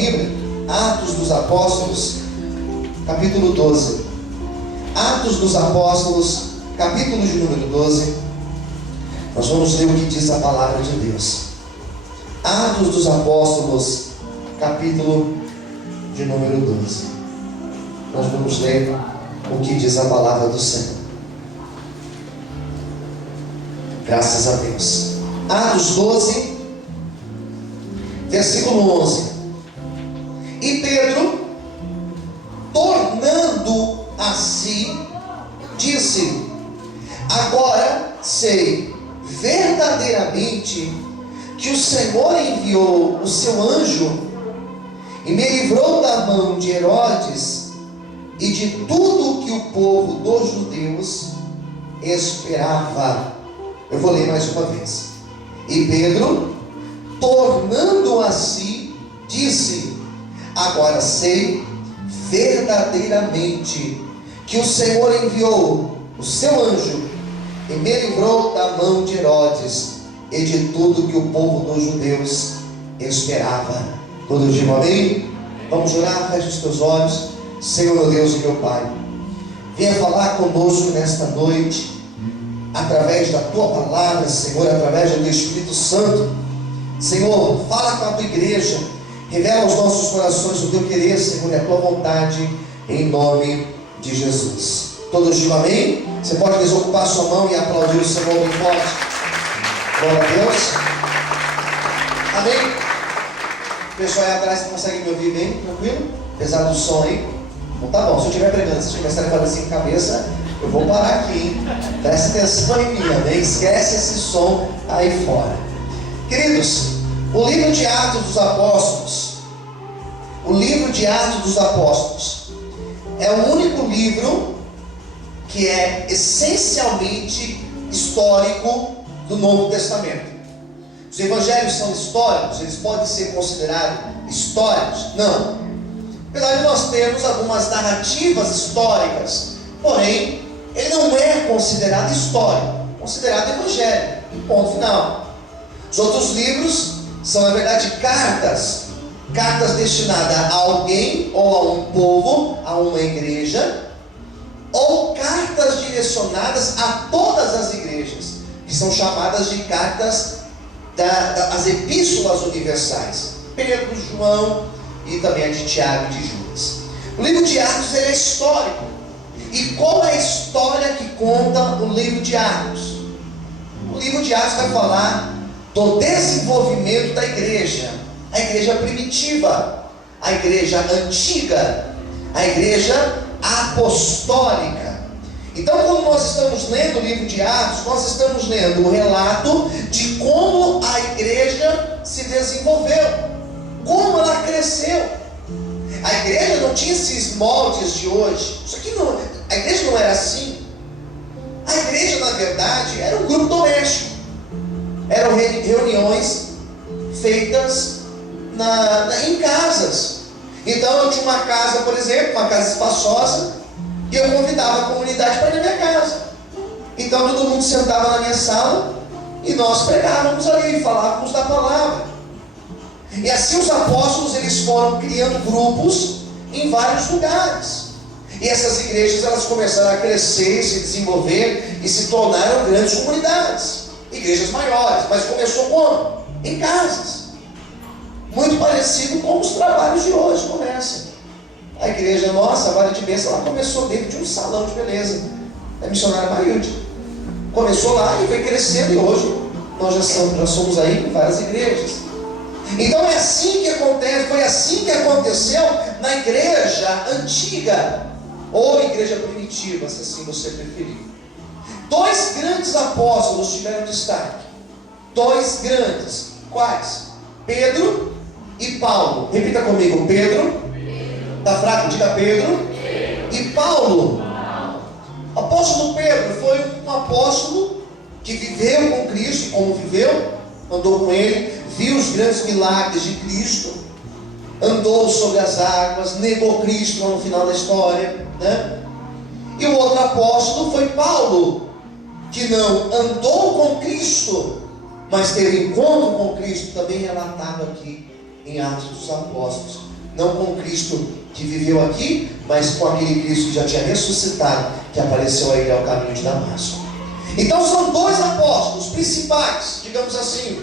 Bíblia, Atos dos Apóstolos, capítulo 12. Atos dos Apóstolos, capítulo de número 12. Nós vamos ler o que diz a palavra de Deus. Atos dos Apóstolos, capítulo de número 12. Nós vamos ler o que diz a palavra do Senhor. Graças a Deus. Atos 12, versículo 11. E Pedro, tornando a si, disse: agora sei verdadeiramente que o Senhor enviou o seu anjo e me livrou da mão de Herodes e de tudo que o povo dos judeus esperava. Eu vou ler mais uma vez. E Pedro, tornando a si, disse: agora sei verdadeiramente que o Senhor enviou o seu anjo e me livrou da mão de Herodes e de tudo que o povo dos judeus esperava. Todos digam amém? Vamos orar, feche os teus olhos. Senhor, meu Deus e meu Pai, venha falar conosco nesta noite, através da Tua palavra, Senhor, através do Teu Espírito Santo. Senhor, fala com a Tua igreja, revela aos nossos corações o Teu querer, Senhor, e a Tua vontade, em nome de Jesus. Todos digam amém? Você pode desocupar sua mão e aplaudir o Senhor bem forte. Glória a Deus. Amém? O pessoal aí atrás consegue me ouvir bem? Tranquilo? Apesar do som aí? Então tá bom. Se eu estiver pregando, se eu começar a levar assim em cabeça, eu vou parar aqui, hein? Presta atenção em mim, amém? Esquece esse som aí fora. Queridos, o livro de Atos dos Apóstolos, o livro de Atos dos Apóstolos é o único livro que é essencialmente histórico do Novo Testamento. Os evangelhos são históricos, eles podem ser considerados históricos? Não. Apesar de nós termos algumas narrativas históricas, porém, ele não é considerado histórico, é considerado evangelho, ponto final. Os outros livros são, na verdade, cartas destinadas a alguém ou a um povo, a uma igreja, ou cartas direcionadas a todas as igrejas, que são chamadas de cartas as epístolas universais, Pedro, João e também a de Tiago e de Judas. O livro de Atos ele é histórico. E qual é a história que conta o livro de Atos? O livro de Atos vai falar do desenvolvimento da igreja, a igreja primitiva, a igreja antiga, a igreja apostólica. Então, quando nós estamos lendo o livro de Atos, nós estamos lendo o relato de como a igreja se desenvolveu, como ela cresceu. A igreja não tinha esses moldes de hoje. Isso aqui não, a igreja não era assim. A igreja, na verdade, era um grupo doméstico. Eram reuniões feitas em casas. Então eu tinha uma casa, por exemplo, uma casa espaçosa, e eu convidava a comunidade para ir na minha casa. Então todo mundo sentava na minha sala e nós pregávamos ali, falávamos da palavra. E assim os apóstolos eles foram criando grupos em vários lugares. E essas igrejas elas começaram a crescer, se desenvolver e se tornaram grandes comunidades, igrejas maiores. Mas começou como? Em casas. Muito parecido com os trabalhos de hoje começam. A igreja nossa, a Vale de Bênção, ela começou dentro de um salão de beleza. É missionária Marilde. Começou lá e foi crescendo, e hoje nós já somos aí em várias igrejas. Então é assim que acontece, foi assim que aconteceu na igreja antiga, ou igreja primitiva, se assim você preferir. Dois grandes apóstolos tiveram destaque. Dois grandes. Quais? Pedro e Paulo. Repita comigo: Pedro. Está fraco? Diga Pedro. E Paulo. O apóstolo Pedro foi um apóstolo que viveu com Cristo, como viveu, andou com ele, viu os grandes milagres de Cristo, andou sobre as águas, negou Cristo no final da história, né? E o outro apóstolo foi Paulo, que não andou com Cristo, mas teve encontro com Cristo, também relatado aqui em Atos dos Apóstolos. não com o Cristo que viveu aqui, mas com aquele Cristo que já tinha ressuscitado, que apareceu a ele ao caminho de Damasco. Então são dois apóstolos principais, digamos assim,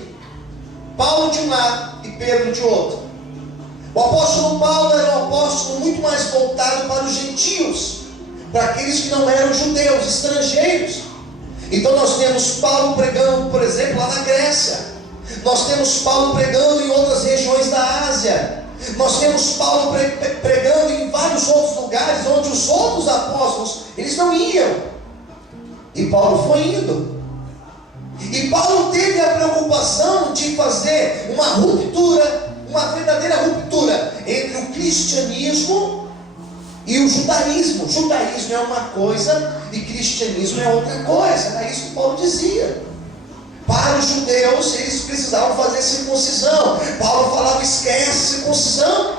Paulo de um lado e Pedro de outro. O apóstolo Paulo era um apóstolo muito mais voltado para os gentios, para aqueles que não eram judeus, estrangeiros. Então nós temos Paulo pregando, por exemplo, lá na Grécia. Nós temos Paulo pregando em outras regiões da Ásia. Nós temos Paulo pregando em vários outros lugares onde os outros apóstolos, eles não iam. E Paulo foi indo. E Paulo teve a preocupação de fazer uma ruptura, uma verdadeira ruptura entre o cristianismo e o judaísmo. Judaísmo é uma coisa e cristianismo é outra coisa. Era isso que Paulo dizia. Para os judeus, eles precisavam fazer circuncisão. Paulo falava: esquece circuncisão,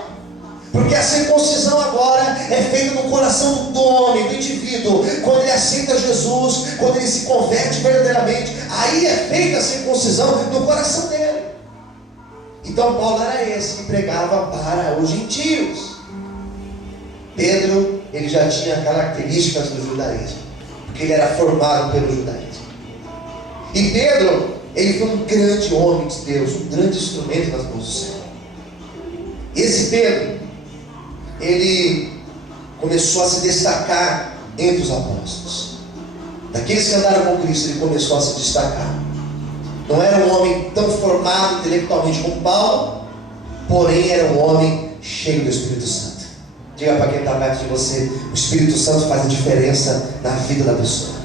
porque a circuncisão agora é feita no coração do homem, do indivíduo. Quando ele aceita Jesus, quando ele se converte verdadeiramente, aí é feita a circuncisão no coração dele. Então Paulo era esse que pregava para os gentios. Pedro, ele já tinha características do judaísmo, porque ele era formado pelo judaísmo. E Pedro, ele foi um grande homem de Deus, um grande instrumento nas mãos do Senhor. Esse Pedro, ele começou a se destacar entre os apóstolos. Daqueles que andaram com Cristo, ele começou a se destacar. Não era um homem tão formado intelectualmente como Paulo, porém era um homem cheio do Espírito Santo. Diga para quem está perto de você: o Espírito Santo faz a diferença na vida da pessoa.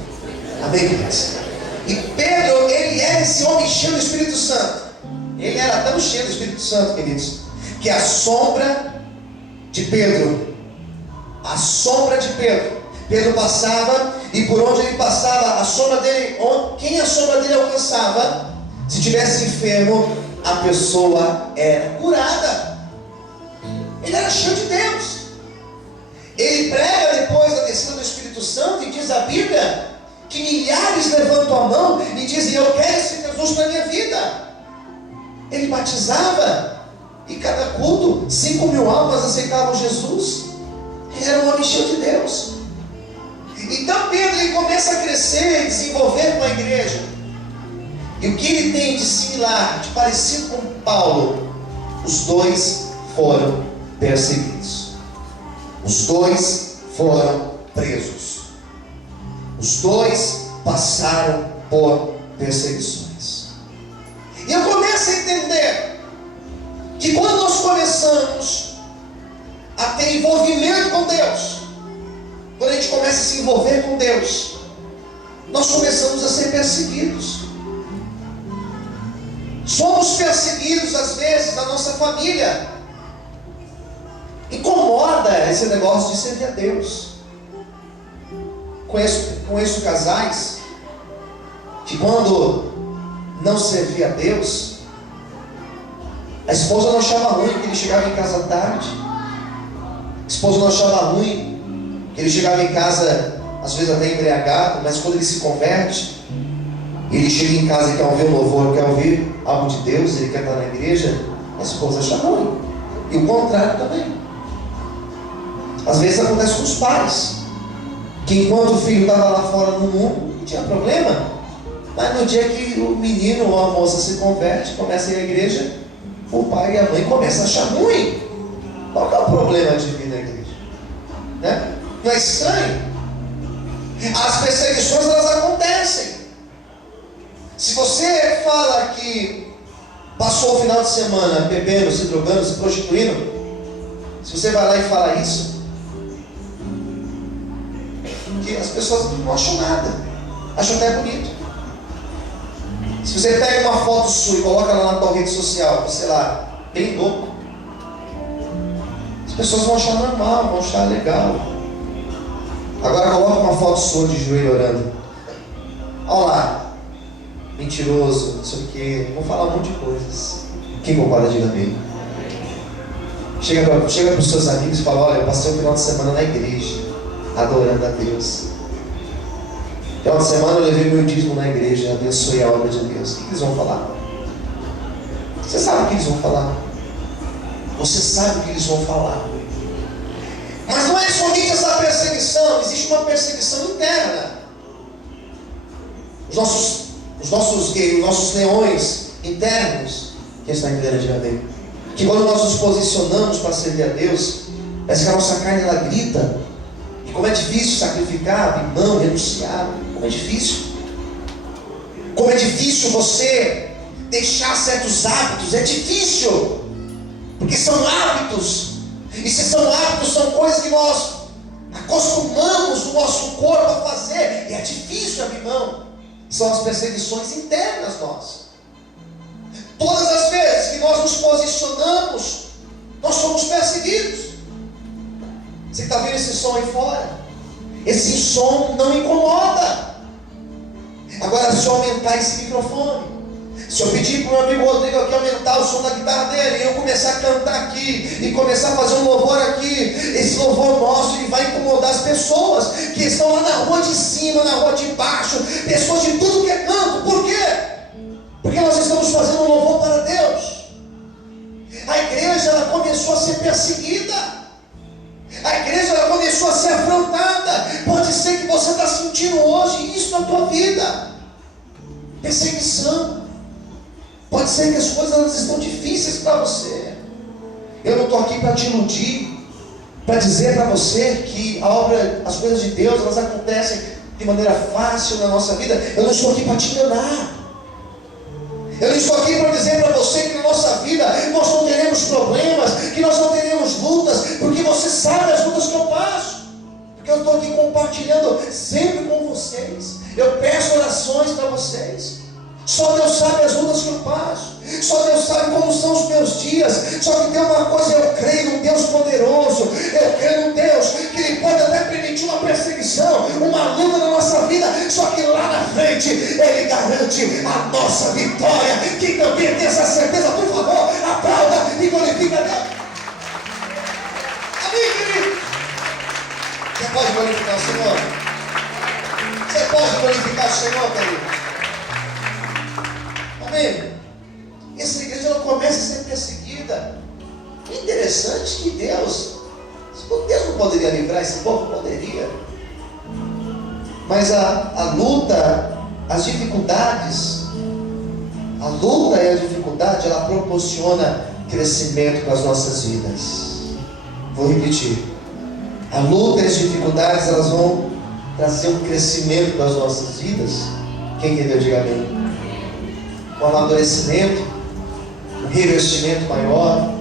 Amém, queridos? E Pedro, ele era esse homem cheio do Espírito Santo. Ele era tão cheio do Espírito Santo, queridos, que a sombra de Pedro, Pedro passava, e por onde ele passava, a sombra dele, quem a sombra dele alcançava, se tivesse enfermo, a pessoa era curada. Ele era cheio de Deus. Ele prega depois da descida do Espírito Santo, e diz a Bíblia que milhares levantam a mão e dizem: eu quero esse Jesus para a minha vida. Ele batizava, e cada culto 5.000 almas aceitavam Jesus. Ele era um homem cheio de Deus. Então Pedro, ele começa a crescer e desenvolver com a igreja. E o que ele tem de similar, de parecido com Paulo? Os dois foram perseguidos. Os dois foram presos. Os dois passaram por perseguições. E eu começo a entender que quando nós começamos a ter envolvimento com Deus, quando a gente começa a se envolver com Deus, nós começamos a ser perseguidos. Somos perseguidos às vezes na nossa família. Incomoda esse negócio de servir a Deus. Conheço casais que, quando não servia a Deus, a esposa não achava ruim que ele chegava em casa tarde. A esposa não achava ruim que ele chegava em casa às vezes até embriagado, mas quando ele se converte, ele chega em casa e quer ouvir um louvor, quer ouvir algo de Deus, ele quer estar na igreja, a esposa acha ruim. E o contrário também. Às vezes acontece com os pais, que enquanto o filho estava lá fora no mundo, não tinha problema, mas no dia que o menino ou a moça se converte, começa a ir à igreja, o pai e a mãe começam a achar ruim. Qual que é o problema de vir na igreja? Né? Não é estranho? As perseguições, elas acontecem. Se você fala que passou o final de semana bebendo, se drogando, se prostituindo, se você vai lá e fala isso, que as pessoas não acham nada, acham até bonito. Se você pega uma foto sua e coloca lá na tua rede social, sei lá, bem louco, as pessoas vão achar normal, vão achar legal. Agora coloca uma foto sua de joelho orando. Olha lá, mentiroso, não sei o que, vão falar um monte de coisas. Quem concorda, diga amém. Chega para os seus amigos e fala: olha, eu passei o final de semana na igreja, adorando a Deus. Final de semana eu levei meu dízimo na igreja, abençoei a obra de Deus. O que eles vão falar? Você sabe o que eles vão falar? Você sabe o que eles vão falar. Mas não é somente essa perseguição, existe uma perseguição interna. Os nossos leões internos, que está em grande amém, que quando nós nos posicionamos para servir a Deus, parece que a nossa carne ela grita. E como é difícil sacrificar, abrir mão, renunciar, como é difícil. Como é difícil você deixar certos hábitos, é difícil, porque são hábitos. E se são hábitos, são coisas que nós acostumamos o nosso corpo a fazer, e é difícil abrir mão. São as perseguições internas nossas. Todas as vezes que nós nos posicionamos, nós somos perseguidos. Você está vendo esse som aí fora? Esse som não incomoda. Agora, se eu aumentar esse microfone, se eu pedir para o meu amigo Rodrigo aqui aumentar o som da guitarra dele, e eu começar a cantar aqui, e começar a fazer um louvor aqui, esse louvor nosso, ele vai incomodar as pessoas que estão lá na rua de cima, na rua de baixo, pessoas de tudo que é canto. Por quê? Porque nós estamos fazendo um louvor para Deus. A igreja, ela começou a ser perseguida. A igreja, ela começou a ser afrontada. Pode ser que você está sentindo hoje isso na tua vida. Perseguição. Pode ser que as coisas elas estão difíceis para você. Eu não estou aqui para te iludir, para dizer para você que as coisas de Deus, elas acontecem de maneira fácil na nossa vida. Eu não estou aqui para te enganar. Eu não estou aqui para dizer para você que na nossa vida nós não teremos problemas, que nós não teremos lutas, porque você sabe as lutas que eu passo. Porque eu estou aqui compartilhando sempre com vocês. Eu peço orações para vocês. Só Deus sabe as lutas que eu passo. Só Deus sabe como são os meus dias. Só que tem uma coisa, eu creio num Deus poderoso. Eu creio num Deus que Ele pode até permitir uma perseguição, uma luta na nossa vida. Só que lá na frente Ele garante a nossa vitória. Quem também tem essa certeza, por favor, aplauda e glorifica a Deus. Amém, querido? Você pode glorificar o Senhor? Você pode glorificar o Senhor, querido? Essa igreja ela começa a ser perseguida. É interessante que Deus não poderia livrar esse povo, poderia. Mas a luta, as dificuldades, a luta e a dificuldade, ela proporciona crescimento para as nossas vidas. Vou repetir. A luta e as dificuldades, elas vão trazer um crescimento para as nossas vidas. Quem entendeu, diga amém. Um amadurecimento, um revestimento maior.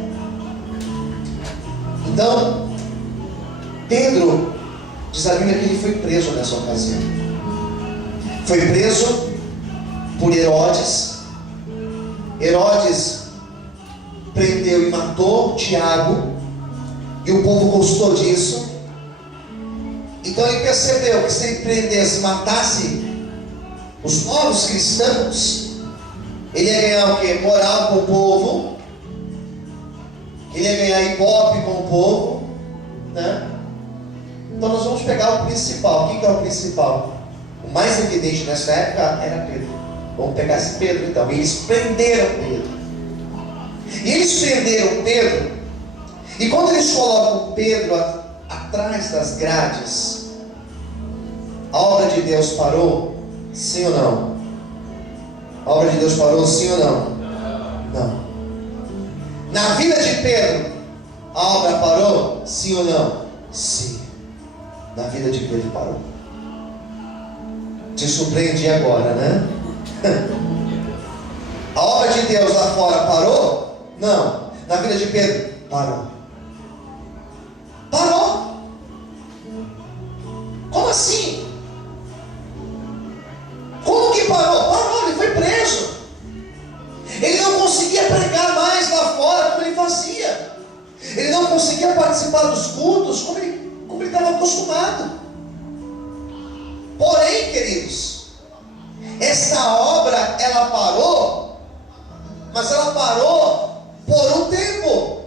Então, Pedro, diz a Bíblia que ele foi preso nessa ocasião. Foi preso por Herodes. Herodes prendeu e matou Tiago, e o povo gostou disso. Então ele percebeu que se ele prendesse, matasse os novos cristãos, ele ia ganhar o quê? Moral com o povo. Ele ia ganhar ibope com o povo, né? Então nós vamos pegar o principal. Quem que é o principal? O mais evidente nessa época era Pedro. Vamos pegar esse Pedro então. E eles prenderam Pedro. E eles prenderam Pedro. E quando eles colocam Pedro atrás das grades, a obra de Deus parou? Sim ou não? A obra de Deus parou, sim ou não? Não. Na vida de Pedro, a obra parou, sim ou não? Sim. Na vida de Pedro parou. Te surpreendi agora, né? A obra de Deus lá fora parou? Não. Na vida de Pedro, parou. Parou. Como assim? Como que parou? Parou, ele foi preso. Ele não conseguia pregar mais lá fora como ele fazia. Ele não conseguia participar dos cultos como ele estava acostumado. Porém, queridos, essa obra ela parou, mas ela parou por um tempo.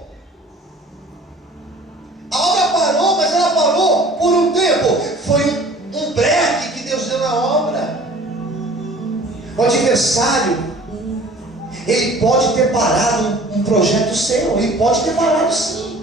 A obra parou, mas ela parou por um tempo. Foi um breque que Deus deu na obra. O adversário, ele pode ter parado um projeto seu. Ele pode ter parado sim.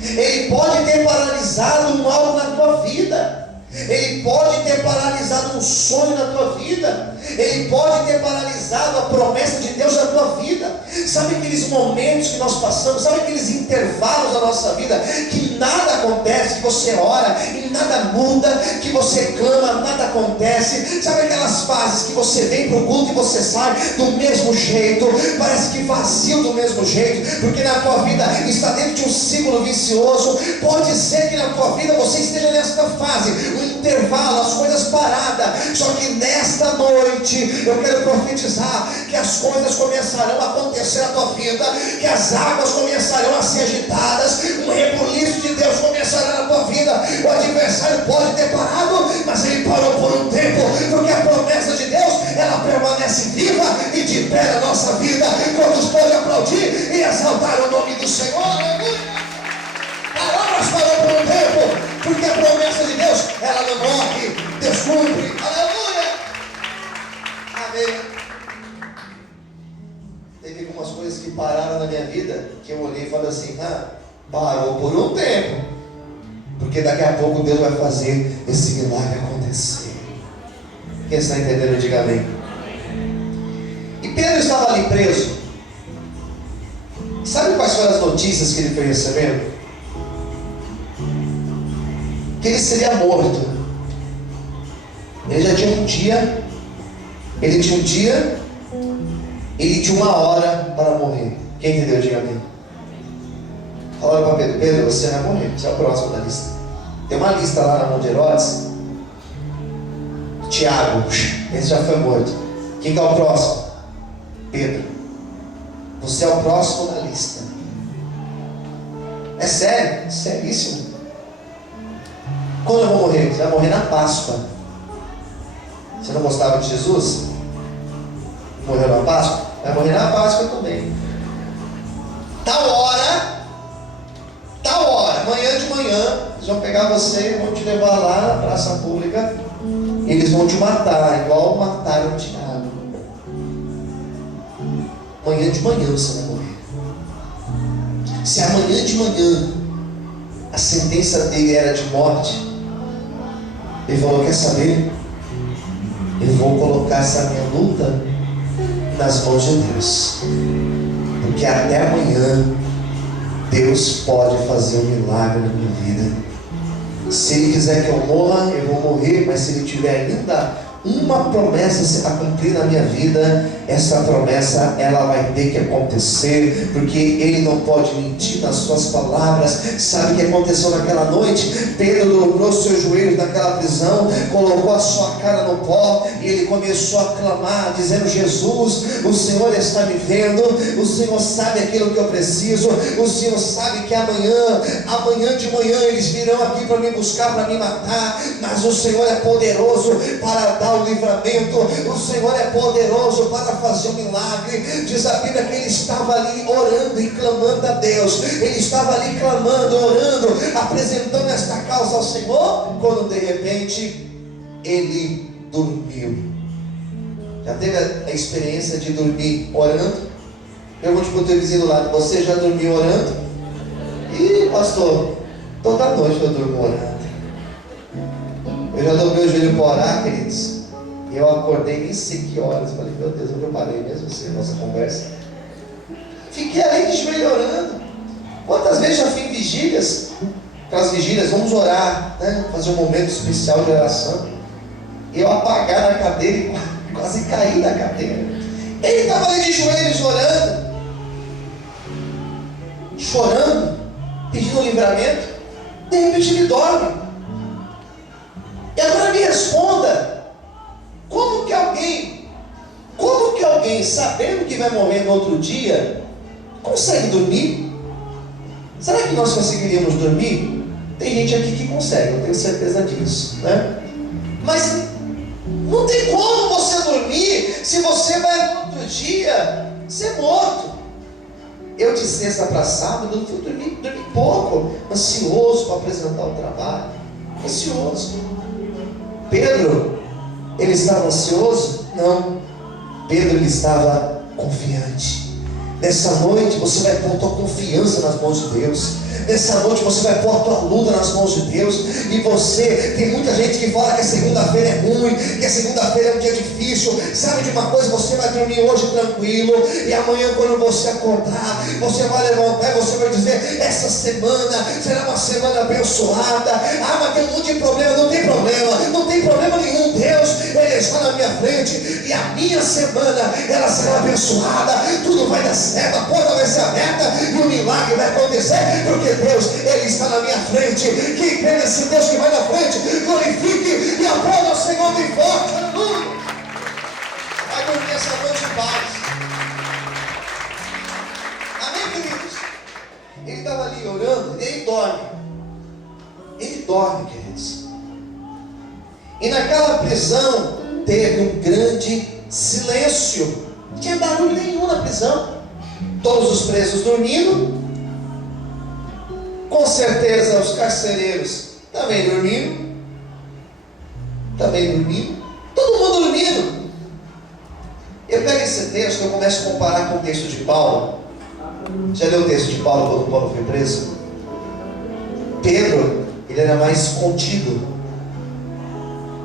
Ele pode ter paralisado algo na tua vida. Ele pode ter paralisado um sonho na tua vida. Ele pode ter paralisado a promessa de Deus na tua vida. Sabe aqueles momentos que nós passamos, sabe aqueles intervalos da nossa vida, que nada acontece, que você ora e nada muda, que você clama, nada acontece. Sabe aquelas fases que você vem para o culto e você sai do mesmo jeito, parece que vazio do mesmo jeito, porque na tua vida está dentro de um ciclo vicioso. Pode ser que na tua vida você esteja nesta fase, o intervalo, as coisas paradas. Só que nesta noite eu quero profetizar que as coisas começarão a acontecer na tua vida, que as águas começarão a ser agitadas, um rebuliço de Deus começará na tua vida. O adversário pode ter parado, mas ele parou por um tempo, porque a promessa de Deus, ela permanece viva e de pé na nossa vida. Quantos podem aplaudir e exaltar o nome do Senhor? Aleluia! Parou, mas parou por um tempo, porque a promessa de Deus, ela não morre, Deus cumpre. Aleluia! Amém. Teve algumas coisas que pararam na minha vida, que eu olhei e falei assim, parou por um tempo, porque daqui a pouco Deus vai fazer esse milagre acontecer. Quem está entendendo, diga amém. E Pedro estava ali preso. Sabe quais foram as notícias que ele foi recebendo? Que ele seria morto. Ele já tinha um dia, ele tinha uma hora para morrer. Quem entendeu, diga amém. Fala para Pedro, Pedro, você vai morrer, você é o próximo da lista. Tem uma lista lá na mão de Herodes. Tiago, esse já foi morto. Quem que é o próximo? Pedro, você é o próximo da lista. É sério, seríssimo. Quando eu vou morrer? Você vai morrer na Páscoa. Você não gostava de Jesus? Morreu na Páscoa? Vai morrer na Páscoa também. Tal hora, amanhã de manhã, eles vão pegar você e vão te levar lá na praça pública. E eles vão te matar, igual mataram o Tiago. Amanhã de manhã você vai morrer. Se amanhã de manhã a sentença dele era de morte, ele falou, quer saber? Eu vou colocar essa minha luta nas mãos de Deus, porque até amanhã Deus pode fazer um milagre na minha vida. Se Ele quiser que eu morra, eu vou morrer, mas se Ele tiver ainda uma promessa a cumprir na minha vida, essa promessa ela vai ter que acontecer, porque Ele não pode mentir nas suas palavras. Sabe o que aconteceu naquela noite? Pedro dobrou seus joelhos naquela prisão, colocou a sua cara no pó e ele começou a clamar, dizendo, Jesus, o Senhor está me vendo, o Senhor sabe aquilo que eu preciso, o Senhor sabe que amanhã de manhã eles virão aqui para me buscar, para me matar, mas o Senhor é poderoso para dar o livramento, o Senhor é poderoso para fazer um milagre. Diz a Bíblia que ele estava ali orando e clamando a Deus, ele estava ali clamando, orando, apresentando esta causa ao Senhor, quando de repente ele dormiu. Já teve a experiência de dormir orando? Pergunte para o teu vizinho do lado, você já dormiu orando? Ih, pastor, toda noite eu durmo orando. Eu já dobrei o joelho para orar, queridos. Eu acordei, nem sei que horas. Falei, meu Deus, onde eu parei mesmo assim, nossa conversa. Fiquei ali de joelho orando. Quantas vezes já fui em vigílias? Aquelas vigílias, vamos orar, né? Fazer um momento especial de oração. E eu apagar na cadeira e quase caí da cadeira. Ele estava ali de joelhos orando, chorando, pedindo um livramento. De repente ele dorme. E agora me responda, como que alguém, sabendo que vai morrer no outro dia, consegue dormir? Será que nós conseguiríamos dormir? Tem gente aqui que consegue, eu tenho certeza disso, né? Mas não tem como você dormir se você vai no outro dia ser morto. Eu de sexta para sábado fui dormir pouco, ansioso para apresentar o trabalho, ansioso. Pedro, ele estava ansioso? Não. Pedro, ele estava confiante. Nessa noite você vai pôr a tua confiança nas mãos de Deus. Nessa noite você vai pôr a tua luta nas mãos de Deus. E você, tem muita gente que fala que a segunda-feira é ruim, que a segunda-feira é um dia difícil. Sabe de uma coisa? Você vai dormir hoje tranquilo, e amanhã quando você acordar, você vai levantar e você vai dizer: essa semana será uma semana abençoada. Ah, mas tem um monte de problema. Não tem problema, não tem problema nenhum. Deus, Ele está na minha frente, e a minha semana, ela será abençoada. Tudo vai dar certo, a porta vai ser aberta e o milagre vai acontecer, porque Deus, Ele está na minha frente. Quem crê nesse Deus que vai na frente, glorifique e aplauda o Senhor bem forte. Aleluia. Vai dormir essa noite em paz. Amém, queridos? Ele estava ali orando, e ele dorme. Ele dorme, queridos. E naquela prisão teve um grande silêncio. Não tinha barulho nenhum na prisão. Todos os presos dormindo. Com certeza os carcereiros também dormindo. Todo mundo dormindo. Eu pego esse texto e eu começo a comparar com o texto de Paulo. Já leu o texto de Paulo quando Paulo foi preso? Pedro, ele era mais contido.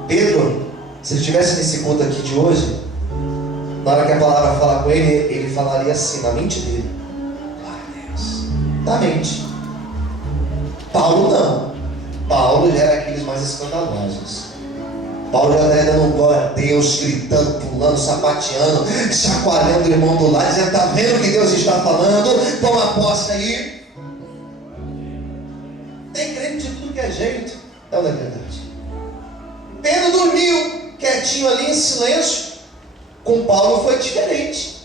Pedro, se ele estivesse nesse culto aqui de hoje, na hora que a palavra falar com ele, ele falaria assim, na mente dele. Glória a Deus. Na mente. Paulo não. Paulo já era aqueles mais escandalosos. Paulo já era dando glória a Deus, gritando, pulando, sapateando, chacoalhando o irmão do lado, dizendo: está vendo o que Deus está falando? Toma posse aí. Tem crente de tudo que é jeito. É ou não é verdade? Pedro dormiu quietinho ali em silêncio. Com Paulo foi diferente.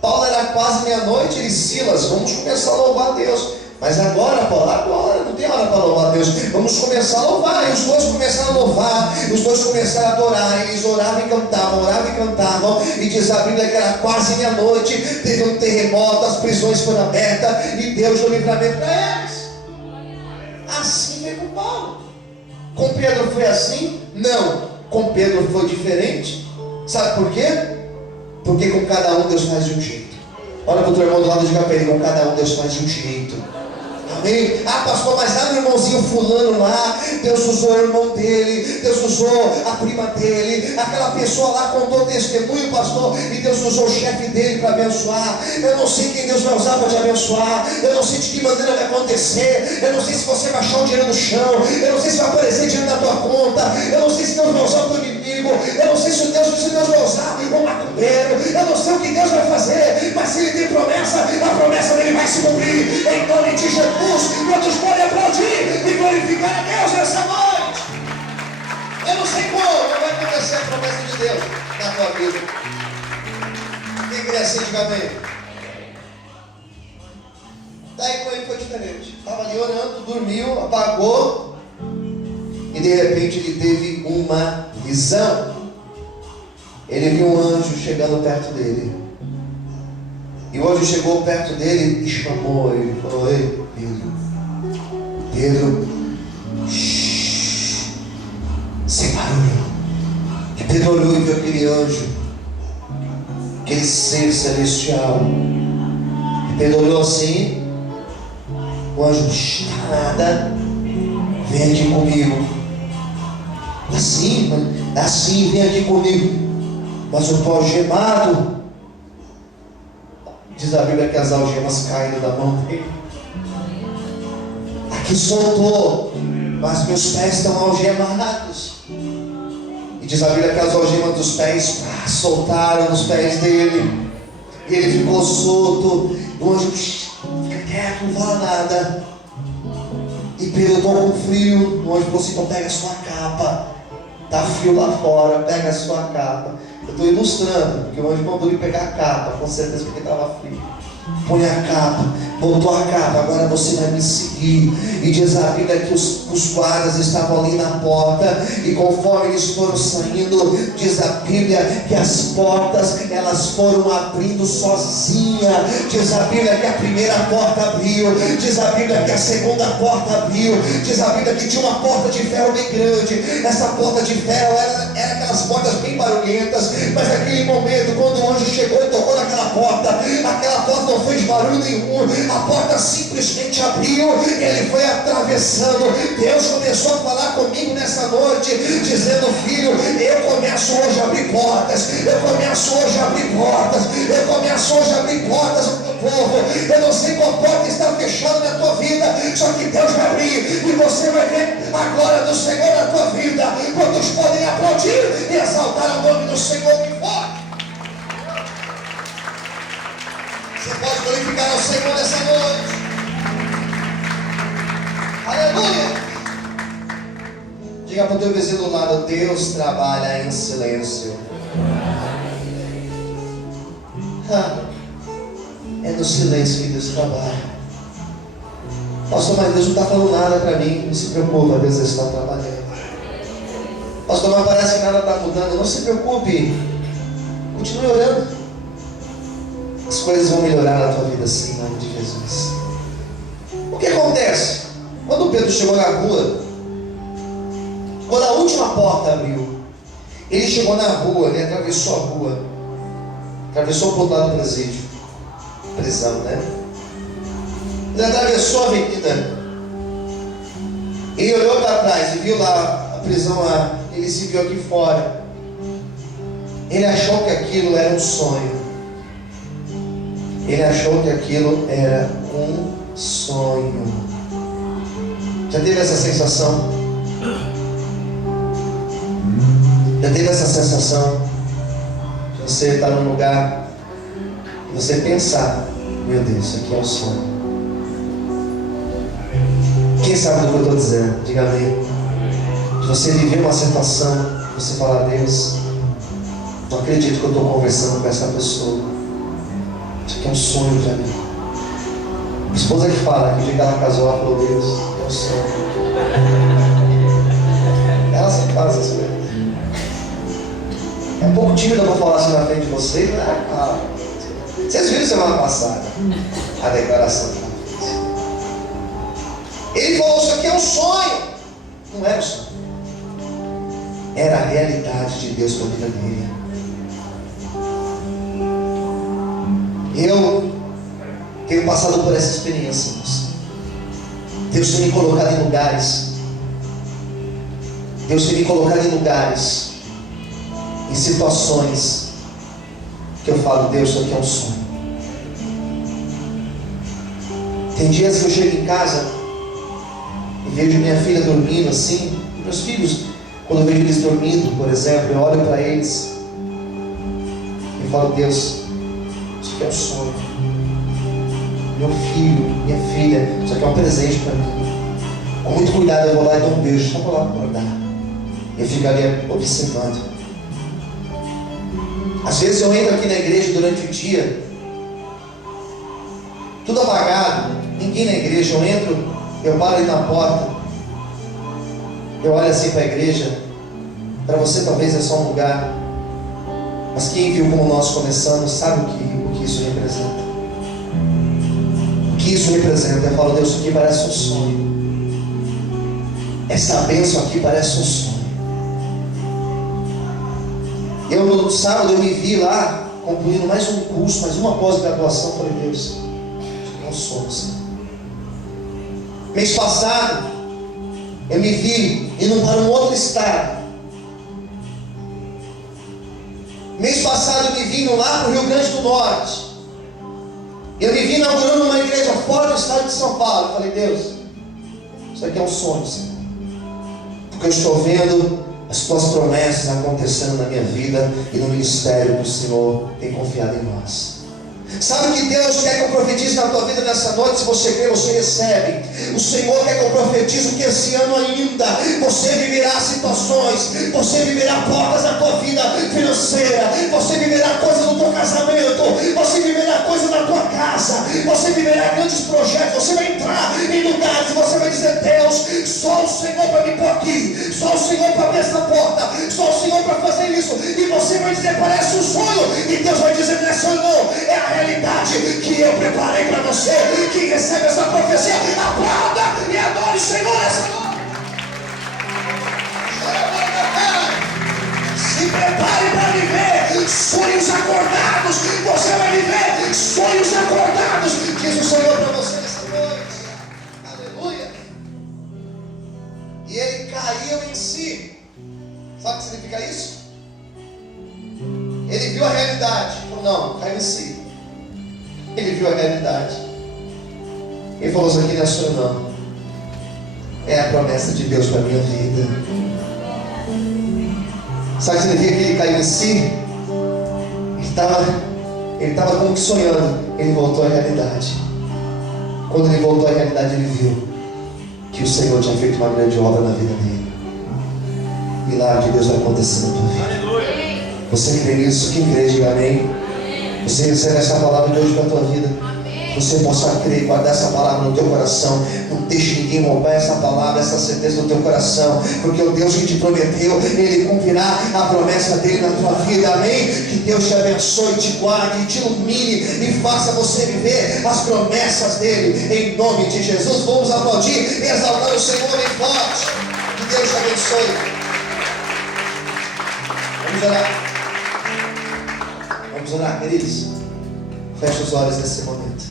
Paulo era quase meia-noite. Ele: Silas, vamos começar a louvar a Deus. Mas agora, Paulo, agora não tem hora para louvar a Deus. Vamos começar a louvar. E os dois começaram a louvar. E os dois começaram a adorar. Eles oravam e cantavam. E diz a Bíblia que era quase meia-noite. Teve um terremoto, as prisões foram abertas. E Deus deu livramento para eles. Assim foi com Paulo. Com Pedro foi assim? Não. Com Pedro foi diferente. Sabe por quê? Porque com cada um Deus faz de um jeito. Olha para o teu irmão do lado e diga para ele: com cada um Deus faz de um jeito. Amém? Ah, pastor, mas lá no irmãozinho fulano lá, Deus usou o irmão dele, Deus usou a prima dele, aquela pessoa lá contou testemunho, pastor, e Deus usou o chefe dele para abençoar. Eu não sei quem Deus vai usar para te abençoar, eu não sei de que maneira vai acontecer, eu não sei se você vai achar um dinheiro no chão, eu não sei se vai aparecer dinheiro na tua conta, eu não sei se Deus vai usar o teu inimigo, eu não sei se Deus vai usar um macumbeiro, eu não sei o que Deus vai fazer, mas se Ele tem promessa, a promessa dele vai se cumprir, em nome de Jesus. Quantos podem aplaudir e glorificar a Deus nessa noite? Eu não sei como vai acontecer a promessa de Deus na tua vida. Quem queria assim, diga amém. Daí com ele foi diferente. Estava ali orando, dormiu, apagou, e de repente ele teve uma visão. Ele viu um anjo chegando perto dele. E o anjo chegou perto dele e chamou ele. Falou: ei, Pedro, sem barulho. E Pedro olhou e viu aquele anjo, aquele ser celestial. E Pedro olhou assim. O anjo: nada, vem aqui comigo. Assim, vem aqui comigo. Mas o pau algemado. Diz a Bíblia que as algemas caíram da mão dele. Aqui soltou, mas meus pés estão algemados. E diz a Bíblia que as algemas dos pés soltaram nos pés dele. E ele ficou solto. O anjo: fica quieto, não fala nada. E Pedro estou com frio. O anjo falou assim: então pega a sua capa. Está frio lá fora, pega a sua capa. Eu estou ilustrando, porque o anjo mandou ele pegar a capa, com certeza porque estava frio. Põe a capa, botou a capa, agora você vai me seguir. E diz a Bíblia que os guardas estavam ali na porta, e conforme eles foram saindo, diz a Bíblia que as portas, elas foram abrindo sozinha. Diz a Bíblia que a primeira porta abriu, diz a Bíblia que a segunda porta abriu, diz a Bíblia que tinha uma porta de ferro bem grande. Essa porta de ferro era aquela aquelas portas bem barulhentas, mas naquele momento, quando o anjo chegou e tocou naquela porta, aquela porta não fez barulho nenhum, a porta simplesmente abriu, ele foi atravessando. Deus começou a falar comigo nessa noite, dizendo: filho, eu começo hoje a abrir portas, eu começo hoje a abrir portas, eu começo hoje a abrir portas ao teu povo. Eu não sei qual porta está fechada na tua vida, só que Deus vai abrir, e você vai ver a glória do Senhor na tua vida. Quantos podem aplaudir e exaltar o nome do Senhor que forte? Você pode glorificar ao Senhor nessa noite. Aleluia! Diga para o teu vizinho do lado: Deus trabalha em silêncio. É no silêncio que Deus trabalha. Pastor, mas Deus não está falando nada para mim. Não se preocupe, Deus está trabalhando. Pastor, mas parece que nada está mudando. Não se preocupe, continue orando. As coisas vão melhorar na tua vida sim, em nome de Jesus. O que acontece? Quando Pedro chegou na rua, quando a última porta abriu, ele chegou na rua, ele atravessou a rua, atravessou para o outro lado do presídio, prisão, né? Ele atravessou a avenida, ele olhou para trás e viu lá a prisão lá, ele se viu aqui fora, ele achou que aquilo era um sonho, ele achou que aquilo era um sonho. Já teve essa sensação? Já teve essa sensação de você estar num lugar e você pensar: meu Deus, isso aqui é um sonho. Quem sabe do que eu estou dizendo? Diga amém. De você viver uma situação, você falar: Deus, não acredito que eu estou conversando com essa pessoa. Isso aqui é um sonho para mim. A esposa que fala, que o dia que ela casou, ela falou: Deus, é um sonho. Ela sempre fala essas coisas. É um pouco tímida para falar assim na frente de vocês, né? Vocês viram semana passada a declaração que ela fez. Ele falou: isso aqui é um sonho. Não era um sonho, era a realidade de Deus para a vida dele. Eu tenho passado por essa experiência, irmãos. Deus tem me colocado em lugares, Deus tem me colocado em lugares, em situações que eu falo: Deus, isso aqui é um sonho. Tem dias que eu chego em casa e vejo minha filha dormindo assim, e meus filhos, quando eu vejo eles dormindo, por exemplo, eu olho para eles e falo: Deus, isso aqui é um sonho. Meu filho, minha filha, isso aqui é um presente para mim. Com muito cuidado eu vou lá e dou um beijo, só para lá acordar. Eu fico ali observando. Às vezes eu entro aqui na igreja durante o dia, tudo apagado, ninguém na igreja. Eu entro, eu paro ali na porta, eu olho assim para a igreja. Para você talvez é só um lugar, mas quem viu como nós começamos sabe o que isso representa. O que isso representa? Eu falo: Deus, isso aqui parece um sonho. Essa bênção aqui parece um sonho. Eu no sábado eu me vi lá concluindo mais um curso, mais uma pós-graduação. Falei: Deus, isso aqui é um sonho, Senhor. Mês passado eu me vi indo para um outro estado. Mês passado eu me vi indo lá para o Rio Grande do Norte. Eu me vi inaugurando uma igreja fora do estado de São Paulo. Eu falei: Deus, isso aqui é um sonho, Senhor. Porque eu estou vendo as tuas promessas acontecendo na minha vida e no ministério que o Senhor tem confiado em nós. Sabe o que Deus quer que eu profetize na tua vida nessa noite? Se você crê, você recebe. O Senhor quer que eu profetize que esse ano ainda você viverá situações, você viverá portas na tua vida financeira, você viverá coisas no teu casamento, você viverá coisas na tua casa, você viverá grandes projetos. Você vai entrar em lugares e você vai dizer: Deus, só o Senhor para me pôr aqui, só o Senhor para abrir essa porta, só o Senhor para fazer isso. E você vai dizer: parece um sonho. E Deus vai dizer: não é sonho não, é a realidade que eu preparei para você. Quem recebe essa profecia, aplauda e adore o Senhor essa noite. Se acordados. Você vai viver sonhos acordados. Diz o Senhor para você nessa noite. Aleluia. E ele caiu em si. Sabe o que significa isso? Ele viu a realidade. Falou, não, caiu em si. Ele viu a realidade. Ele falou, isso aqui não é sonho não. É a promessa de Deus para a minha vida. Sabe o que significa que ele caiu em si? Ele estava como que sonhando. Ele voltou à realidade. Quando ele voltou à realidade, ele viu que o Senhor tinha feito uma grande obra na vida dele. O milagre de Deus vai acontecer na tua vida. Você crê nisso? Quem crê, diga amém. Você recebe essa palavra de hoje para a tua vida. Você possa crer, guardar essa palavra no teu coração. Não deixe ninguém roubar essa palavra, essa certeza no teu coração. Porque o Deus que te prometeu, Ele cumprirá a promessa dele na tua vida. Amém? Que Deus te abençoe, te guarde, te ilumine e faça você viver as promessas dele. Em nome de Jesus, vamos aplaudir, exaltar o Senhor bem forte. Que Deus te abençoe. Vamos orar. Vamos orar, queridos. Feche os olhos nesse momento.